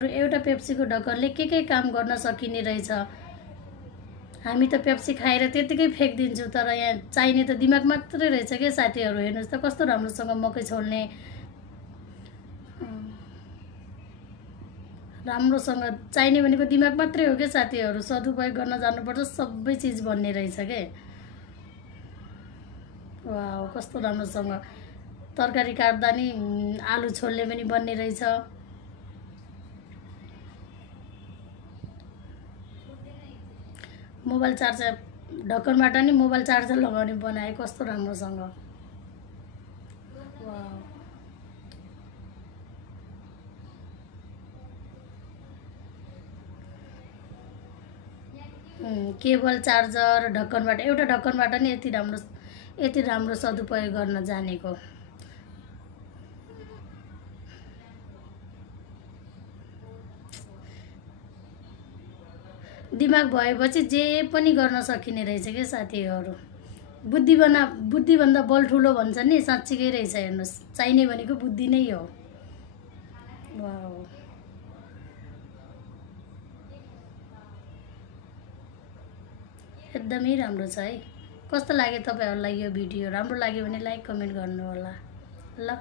एउटा पेप्सीको ढक्कनले के काम गर्न सकिने रहेछ। हामी त पेप्सी खाएर त्यतिकै फ्याँकिदिन्छौँ, तर यहाँ चाहिने त दिमाग मात्रै रहेछ क्या साथीहरू। हेर्नुहोस् त कस्तो राम्रोसँग मकै छोड्ने, राम्रोसँग चाहिने भनेको दिमाग मात्रै हो क्या साथीहरू। सदुपयोग गर्न जानुपर्छ, सबै चिज बन्ने रहेछ के। वाह, कस्तो राम्रोसँग तरकारी काट्दा नि आलु छोल्ने पनि बन्ने रहेछ। मोबाइल चार्जर ढक्कनबाट नि मोबाइल चार्जर लगाउने बनाए, कस्तो राम्रोसँग। केबल चार्जर ढक्कनबाट, एउटा ढक्कनबाट नि यति राम्रो सदुपयोग गर्न जानेको। दिमाग भएपछि जे पनि गर्न सकिने रहेछ क्या साथीहरू। बुद्धिभन्दा बल ठुलो भन्छ नि, साँच्चीकै रहेछ। हेर्नुहोस्, चाहिने भनेको बुद्धि नै हो। वाह, एकदमै राम्रो छ है। कस्तो लाग्यो तपाईँहरूलाई यो भिडियो? राम्रो लाग्यो भने लाइक कमेन्ट गर्नु होला ल।